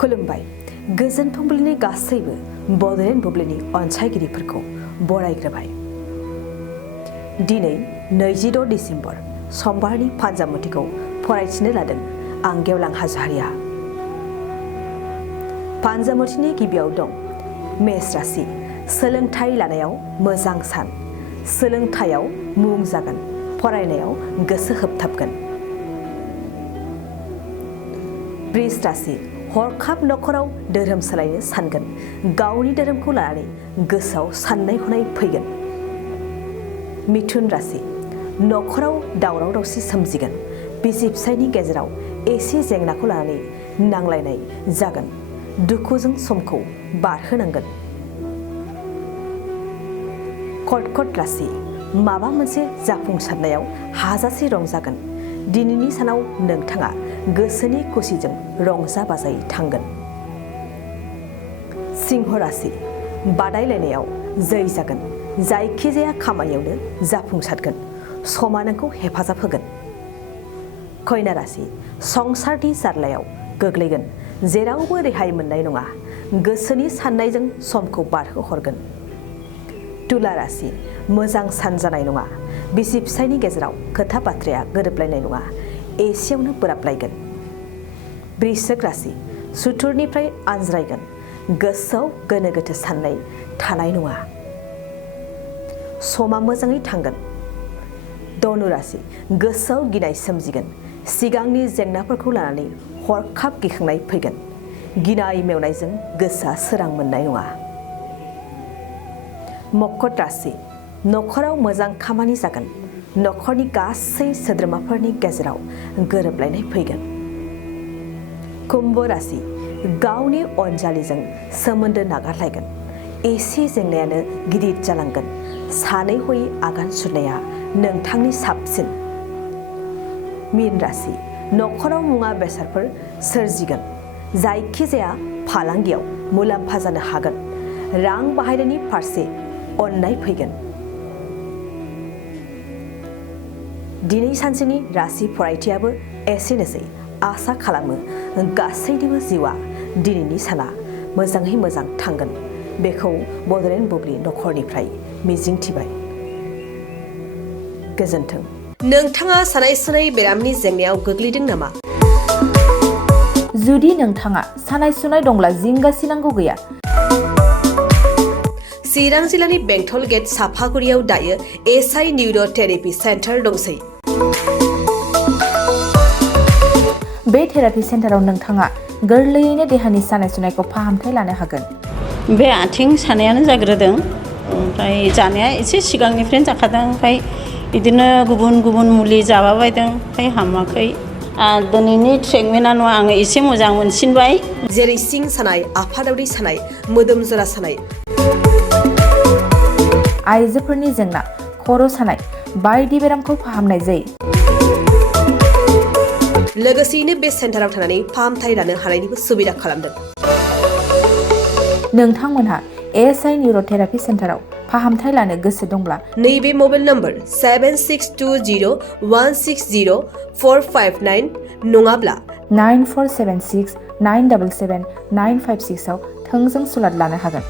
खुलुमबाय गोजोन फुंबिलिनि गासैबो बड'लेण्ड बुब्लिनि अनसायगिरिफोरखौ बरायग्रोबाय। दिनै 26 डिसेम्बर समबारनि फानजामुथिखौ फरायथिनो लादों आं गेवलां हाज'हारिया। फानजामुथिनि गिबियाव दं मेष राशि, सोलोंथाइ लानायाव मोजां सान, सोलोंथायाव मुं जागोन, फरायनायाव गोसो होबथाबगोन। वृष राशि, हरखाब नखराव धोरोम सोलायनो सानगोन, गावनि धोरोमखौ लानानै गोसोआव साननाय हनाय फैगोन। मिथुन राशि, नखराव दावराव दावसि सोमजिगोन, बिसि फिसायनि गेजेराव एसे जेंनाखौ लानानै नांलायनाय जागोन, दुखुजों समखौ बारहोनांगोन। कर्कट राशि, माबा मोनसे जाफुंसारनायाव हाजासे रंजागोन, दिनैनि सानाव नोंथाङा गोसोनि खुसिजों रंजा बाजायै थांगोन। सिंह राशि, बादायलायनायाव जै जागोन, जायखिजाया खामानियावनो जाफुंसारगोन, समा नोंखौ हेफाजाब होगोन। कन्या राशि, संसारनि जारलायाव गोग्लैगोन, जेरावबो रेहाय मोननाय नङा, गोसोनि साननायजों समखौ बारहोहरगोन। तुला राशि, मोजां सान जानाय नङा, बिसि फिसायनि गेजेराव खोथा बाथ्राया गोरोबलायनाय नङा, एसेयावनो बोराबलायगोन। वृश्चिक राशि, सुथुरनिफ्राय आनज्रायगोन, गोसोआव गोनो गोथो साननाय थानाय नङा, समा मोजाङै थांगोन। धनु राशि, गोसोआव गिनाय सोमजिगोन, सिगांनि जेंनाफोरखौ लानानै हरखाब गिखांनाय फैगोन, गिनाय मेवनायजों गोसोआ सोरां मोननाय नङा। मकर राशि, नखराव मोजां खामानि जागोन, नखरनि गासै सोद्रोमाफोरनि गेजेराव गोरोबलायनाय फैगोन। कुम्भ राशि, गावनि अनजालिजों सोमोन्दो नागारलायगोन, एसे जेंनायानो गिदिर जालांगोन, सानै हयै आगान सुरनाया नोंथांनि साबसिन। मीन राशि, नखराव मुवा बेसादफोर सोरजिगोन, जायखिजाया फालांगियाव मुलाम्फा जानो हागोन, रां बाहायनायनि फारसे अननाय फैगोन। दिनै सानसेनि राशि फरायथियाबो एसेनोसै। आसा खालामो गासैनिबो जिउआ दिनैनि साना मोजाङै मोजां थांगोन, बेखौ बड'लेण्ड बुब्लि नखरनिफ्राय मिजिंथिबाय। गोजोन्थों। नोंथाङा सानाय सुनाय बेरामनि जेंनायाव गोग्लैदों नामा? जुदि नोंथाङा सानाय सुनाय दंब्ला जिंगासिनांगौ गैया। चिरां जिल्लानि बेंटल गेट साफागुरियाव दायो एसआइ निउर' थेरापि सेन्टार दंसै। बे थेरापि सेन्टाराव नोंथाङा गोरलैयैनो देहानि सानाय सुनायखौ फाहामथाय लानो हागोन। बे आथिं सानायानो जाग्रोदों, ओमफ्राय जानाया एसे सिगांनिफ्रायनो जाखादों, ओमफ्राय बिदिनो गुबुन गुबुन मुलि जाबाबायदों, ओमफ्राय हामाखै। दिनैनि ट्रिटमेन्टआ नङा, आङो एसे मोजां मोनसिनबाय। जेरै सिं सानाय, आफादावरि सानाय, मोदोम जरा सानाय, आइजोफोरनि जेंना, खर' सानाय बायदि बेरामखौ फाहामनाय जायो। लोगोसेयैनो बे सेन्टाराव थानानै फाहामथाय लानो हानायनिबो सुबिदा खालामदों। नोंथांमोनहा एसआइ निउर' थेरापि सेन्टाराव फाहामथाय लानो गोसो दंब्ला नैबे मबाइल नम्बर 7620160459 नङाब्ला 9476977956 आव थोंजों सुलाद लानो हागोन।